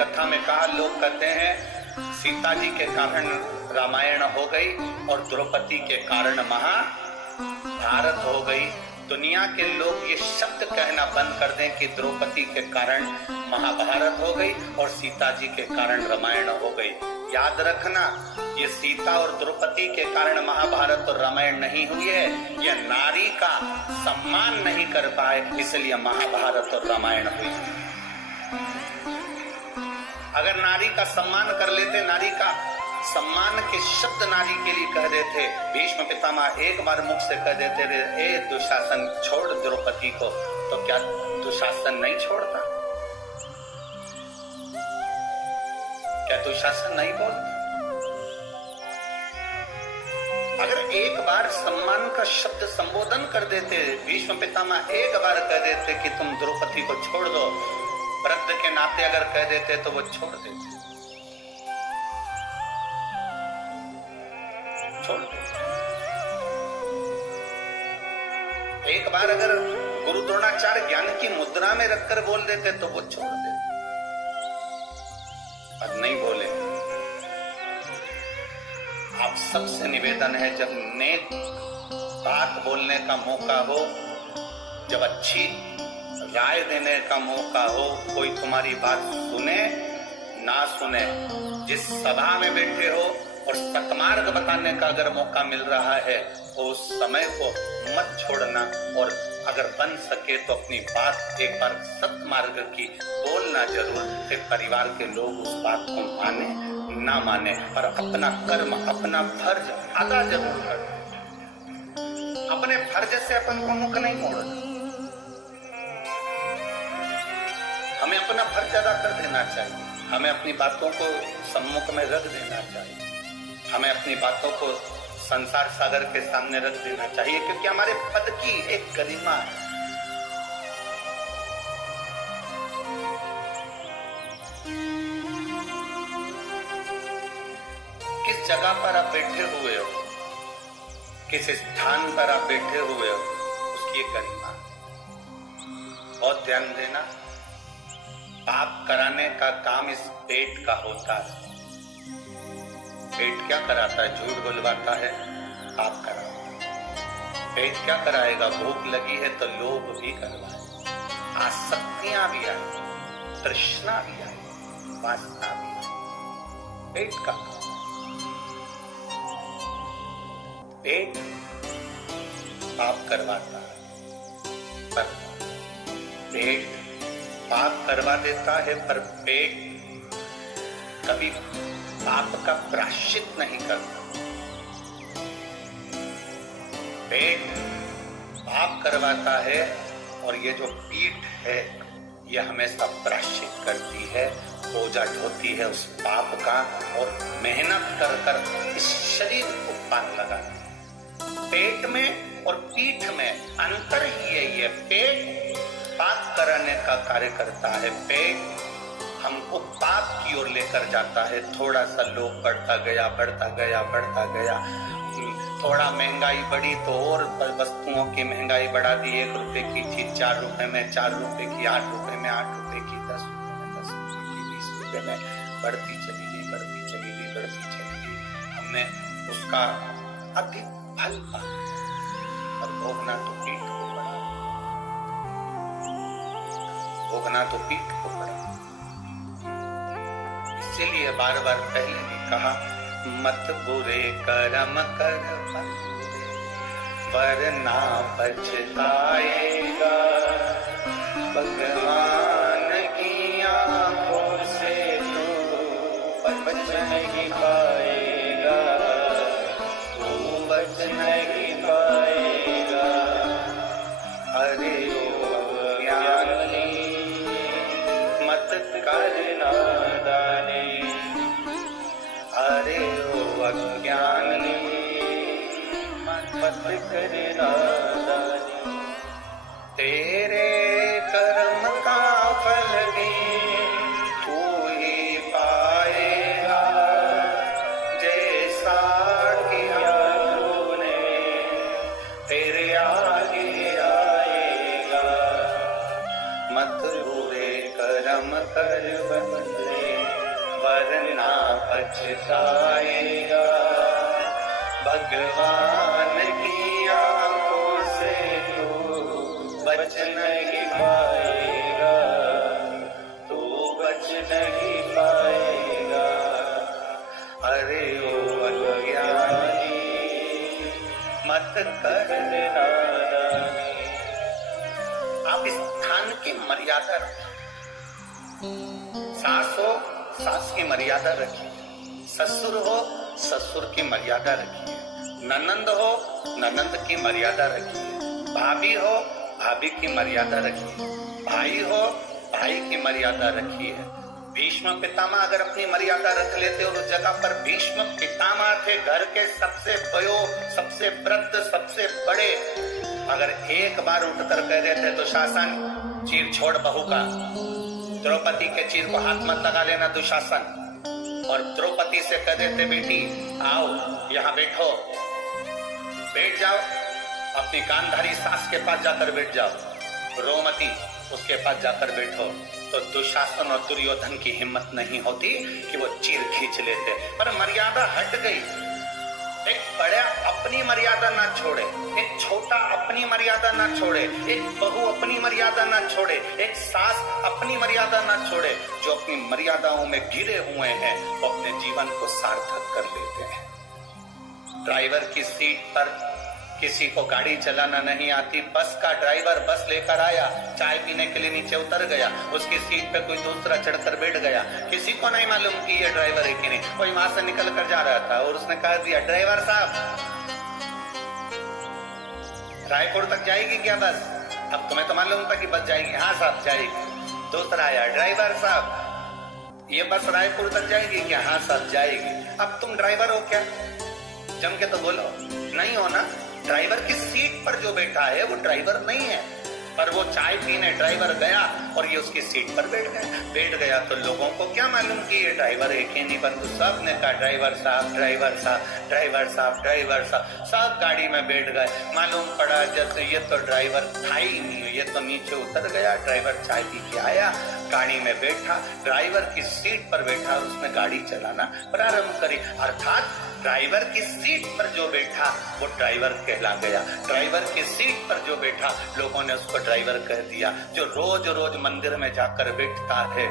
कथा में कहा, लोग कहते हैं सीता जी के कारण रामायण हो गई और द्रौपदी के कारण महाभारत हो गई। दुनिया के लोग ये शब्द कहना बंद कर दें कि द्रौपदी के कारण महाभारत हो गई और सीता जी के कारण रामायण हो गई। याद रखना, ये सीता और द्रौपदी के कारण महाभारत और रामायण नहीं हुई है, यह नारी का सम्मान नहीं कर पाए इसलिए महाभारत और रामायण हुई। अगर नारी का सम्मान कर लेते, नारी का सम्मान के शब्द नारी के लिए कह देते, भीष्म पितामह एक बार मुख से कह देते थे, ए दुशासन छोड़ द्रौपदी को, तो क्या दुशासन नहीं छोड़ता? क्या दुशासन नहीं बोलता? अगर एक बार सम्मान का शब्द संबोधन कर देते, भीष्म पितामह एक बार कह देते कि तुम द्रौपदी को छोड़ दो, वृद्ध के नाते अगर कह देते तो वो छोड़ देते, छोड़ देते। एक बार अगर गुरु द्रोणाचार्य ज्ञान की मुद्रा में रखकर बोल देते तो वो छोड़ देते, अब नहीं बोले। आप सबसे निवेदन है, जब नेक बात बोलने का मौका हो, जब अच्छी राय देने का मौका हो, कोई तुम्हारी बात सुने ना सुने, जिस सभा में बैठे हो और सतमार्ग बताने का अगर मौका मिल रहा है तो उस समय को मत छोड़ना, और अगर बन सके तो अपनी बात एक बार सतमार्ग की बोलना जरूर, फिर परिवार के लोग उस बात को माने ना माने, पर अपना कर्म अपना फर्ज अदा जरूर कर। अपने फर्ज से अपन को मुख नहीं मोड़ना, हमें अपना फर्ज अदा कर देना चाहिए, हमें अपनी बातों को सम्मुख में रख देना चाहिए, हमें अपनी बातों को संसार सागर के सामने रख देना चाहिए, क्योंकि हमारे पद की एक गरिमा है। किस जगह पर आप बैठे हुए हो, किस स्थान पर आप बैठे हुए हो, उसकी एक गरिमा। बहुत ध्यान देना, पाप कराने का काम इस पेट का होता है। पेट क्या कराता है? झूठ बुलवाता है, पाप कराता है। पेट क्या कराएगा? भूख लगी है तो लोभ भी करवाए, आसक्तियां भी आए, तृष्णा भी आए, वासना भी आए। पेट का पेट पाप करवाता है, पर पेट पाप करवा देता है, पर पेट कभी पाप का प्रायश्चित नहीं करता। पेट पाप करवाता है और ये जो पीठ है ये हमेशा प्रायश्चित करती है, बोझा ढोती है उस पाप का, और मेहनत कर कर इस शरीर को पार लगाती है। पेट में और पीठ में अंतर ही है, ये पेट पाप कराने का कार्य करता है, पेट हमको पाप की ओर लेकर जाता है। थोड़ा सा लोभ बढ़ता गया, बढ़ता गया, बढ़ता गया, थोड़ा महंगाई बढ़ी तो और वस्तुओं की महंगाई बढ़ा दी। 1 रुपए की चीज 4 रुपए में, 4 रुपए की 8 रुपए में, 8 रुपए की 10 रुपए में, 10 रुपए की 20 रुपए में, बढ़ती चली गई, बढ़ती चली गई, बढ़ती चली गई। हमने उसका अधिक फल पाया और भोगना तो पीठ को पड़ा, भोगना तो पीठ को पड़ा। इसीलिए बार बार पहले भी कहा, मत बुरे कर्म कर वरना पछताएगा, भगवान की आंखों से तू बच नहीं पाएगा, तू बच नहीं पाएगा। अरे ओ ज्ञानी मत करना दानी, अरे ओ अज्ञानी मत करना दानी। तेरे कर्म का फल भी तू ही पाएगा, जैसा किया तूने तेरे आगे आएगा। मत बुरे कर्म कर बदले पछताएगा, भगवान की आंखों से तो बच नहीं पाएगा, तो बच नहीं पाएगा। अरे ओ अज्ञानी मत कर नादानी। आप इस स्थान की मर्यादा रखिए। सास हो, सास की मर्यादा रखिए। ससुर हो, ससुर की मर्यादा रखिए। ननंद हो, ननंद की मर्यादा रखिए। भाभी हो, भाभी की मर्यादा रखिए। भाई हो, भाई की मर्यादा रखिए। भीष्म पितामह अगर अपनी मर्यादा रख लेते और उस जगह पर भीष्म पितामह थे, घर के सबसे बड़े, सबसे वृद्ध, सबसे बड़े, अगर एक बार उठकर कह देते तो शासन चीर छोड़ बहू का, द्रौपदी के चीर को हाथ मत लगा लेना दुशासन, और द्रौपदी से कह देते बेटी आओ यहाँ बैठो, बैठ जाओ, अपनी कानधारी सास के पास जाकर बैठ जाओ, रोमती उसके पास जाकर बैठो, तो दुशासन और दुर्योधन की हिम्मत नहीं होती कि वो चीर खींच लेते। पर मर्यादा हट गई। एक बड़ा अपनी मर्यादा ना छोड़े, एक छोटा अपनी मर्यादा ना छोड़े, एक बहू अपनी मर्यादा ना छोड़े, एक सास अपनी मर्यादा ना छोड़े। जो अपनी मर्यादाओं में घिरे हुए हैं वो अपने जीवन को सार्थक कर लेते हैं। ड्राइवर की सीट पर किसी को गाड़ी चलाना नहीं आती, बस का ड्राइवर बस लेकर आया, चाय पीने के लिए नीचे उतर गया, उसकी सीट पे कोई दूसरा चढ़कर बैठ गया, किसी को नहीं मालूम कि ये ड्राइवर है कि नहीं, कोई वहां से निकल कर जा रहा था और उसने कह दिया ड्राइवर साहब रायपुर तक जाएगी क्या बस? अब तुम्हें तो मालूम था कि बस जाएगी। हाँ साहब जाएगी। दूसरा आया ड्राइवर साहब ये बस रायपुर तक जाएगी क्या? हाँ साहब जाएगी। अब तुम ड्राइवर हो क्या? जम के तो बोलो। नहीं हो ना। ड्राइवर की सीट पर जो बैठा है वो ड्राइवर नहीं है, पर वो चाय पीने ड्राइवर गया और ये उसकी सीट पर बैठ गया तो लोगों को क्या मालूम कि ये ड्राइवर है कि नहीं, परंतु सब ने कहा ड्राइवर साहब ड्राइवर साहब ड्राइवर साहब ड्राइवर साहब। सब गाड़ी में बैठ गए। मालूम पड़ा जैसे ये तो ड्राइवर था ही नहीं, ये तो नीचे उतर गया। ड्राइवर चाय पी के आया, गाड़ी में बैठा, ड्राइवर की सीट पर बैठा, उसने गाड़ी चलाना प्रारंभ करी। अर्थात ड्राइवर की सीट पर जो बैठा वो ड्राइवर कहला गया। ड्राइवर की सीट पर जो बैठा लोगों ने उसको ड्राइवर कह दिया। जो रोज रोज मंदिर में जाकर बैठता है,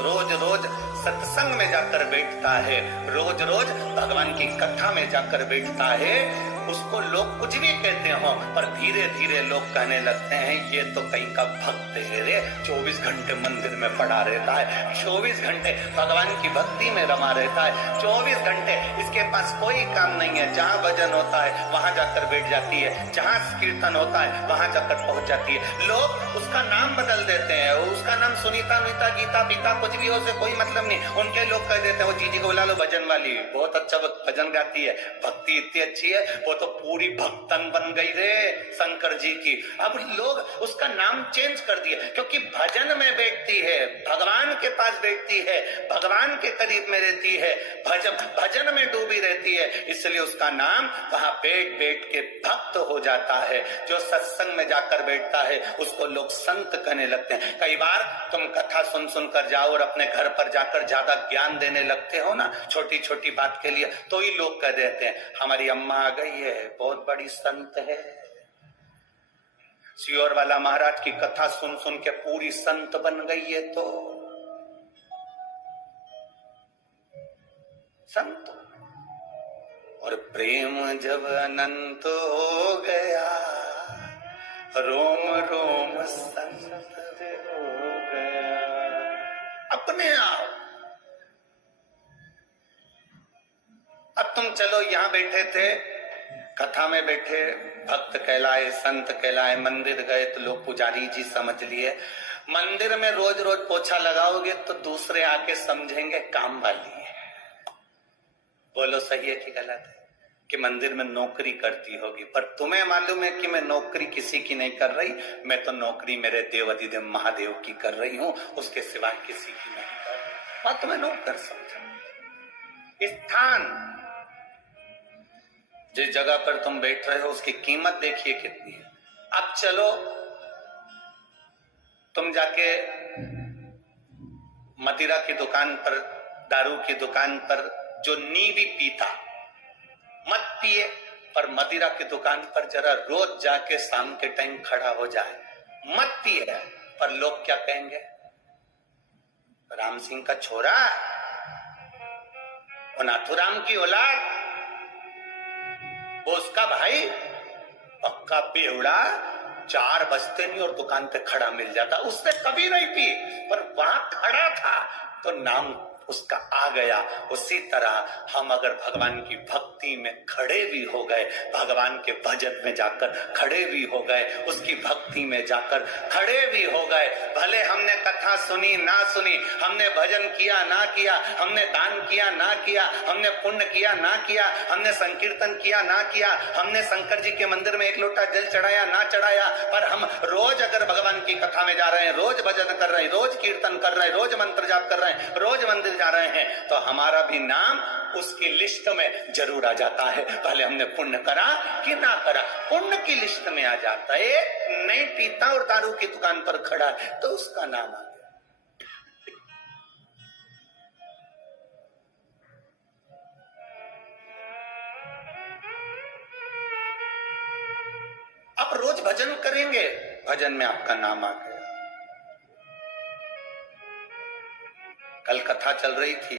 रोज रोज सत्संग में जाकर बैठता है, रोज रोज भगवान की कथा में जाकर बैठता है, उसको लोग कुछ भी कहते हो, पर धीरे धीरे लोग कहने लगते हैं ये तो कहीं का भक्त है रे, 24 घंटे मंदिर में पड़ा रहता है, 24 घंटे भगवान की भक्ति में रमा रहता है, 24 घंटे इसके पास कोई काम नहीं है। जहाँ भजन होता है वहां जाकर बैठ जाती है, जहाँ कीर्तन होता है वहां जाकर पहुंच जाती है। लोग उसका नाम बदल देते हैं, उसका नाम सुनीता नुनीता गीता पीता कुछ भी हो से कोई मतलब नहीं। उनके लोग कह देते हैं वो जीजी को बुला लो भजन वाली, बहुत अच्छा भजन गाती है, भक्ति इतनी अच्छी है, वो तो पूरी भक्तन बन गई रे शंकर जी की। अब लोग उसका नाम चेंज कर दिए क्योंकि भजन में बैठती है, भगवान के पास बैठती है, भगवान के करीब में रहती है, भजन में डूबी रहती है, इसलिए उसका नाम वहां बैठ बैठ के भक्त हो जाता है। जो सत्संग में जाकर बैठता है उसको लोग संत कहने लगते हैं। कई बार तुम कथा सुन सुन कर जाओ और अपने घर पर जाकर ज्यादा ज्ञान देने लगते हो ना छोटी छोटी बात के लिए, तो ही लोग कह देते हैं हमारी अम्मा आ गई है, बहुत बड़ी संत है। सियोर वाला महाराज की कथा सुन सुन के पूरी संत बन गई है, तो संत। और प्रेम जब अनंत हो गया, रोम रोम संत हो गया अपने आप। अब तुम चलो यहां बैठे थे, कथा में बैठे, भक्त कहलाए, संत कहलाए, मंदिर गए तो लोग पुजारी जी समझ लिए। मंदिर में रोज रोज पोछा लगाओगे तो दूसरे आके समझेंगे काम वाली है। बोलो सही है कि गलत है? कि मंदिर में नौकरी करती होगी, पर तुम्हें मालूम है कि मैं नौकरी किसी की नहीं कर रही, मैं तो नौकरी मेरे देवाधिदेव महादेव की कर रही हूं, उसके सिवा किसी की नहीं कर रही। हाँ, तुम्हें नौकर समझो। स्थान जिस जगह पर तुम बैठ रहे हो उसकी कीमत देखिए कितनी है। अब चलो तुम जाके मदिरा की दुकान पर दारू की दुकान पर जो नी भी पीता मत पिए, पर मदिरा की दुकान पर जरा रोज जाके शाम के टाइम खड़ा हो जाए, मत पिए। पर लोग क्या कहेंगे? राम सिंह का छोरा, वो नाथुराम की औलाद, वो उसका भाई पक्का बेवड़ा, 4 बजते नहीं और दुकान पे खड़ा मिल जाता। उसने कभी नहीं पी, पर वहां खड़ा था तो नाम उसका आ गया। उसी तरह हम अगर भगवान की भक्ति में खड़े भी हो गए, भगवान के भजन में जाकर खड़े भी हो गए, उसकी भक्ति में जाकर खड़े भी हो गए, भले हमने कथा सुनी ना सुनी, हमने भजन किया ना किया, हमने दान किया ना किया, हमने पुण्य किया ना किया, हमने संकीर्तन किया ना किया, हमने शंकर जी के मंदिर में 1 लोटा जल चढ़ाया ना चढ़ाया, पर हम रोज अगर भगवान की कथा में जा रहे हैं, रोज भजन कर रहे हैं, रोज कीर्तन कर रहे हैं, रोज मंत्र जाप कर रहे हैं, रोज मंदिर जा रहे हैं, तो हमारा भी नाम उसकी लिस्ट में जरूर आ जाता है। भले हमने पुण्य करा कि ना करा, पुण्य की लिस्ट में आ जाता है। नहीं पीता और दारू की दुकान पर खड़ा है तो उसका नाम आ गया। आप रोज भजन करेंगे, भजन में आपका नाम आ गया। कल कथा चल रही थी,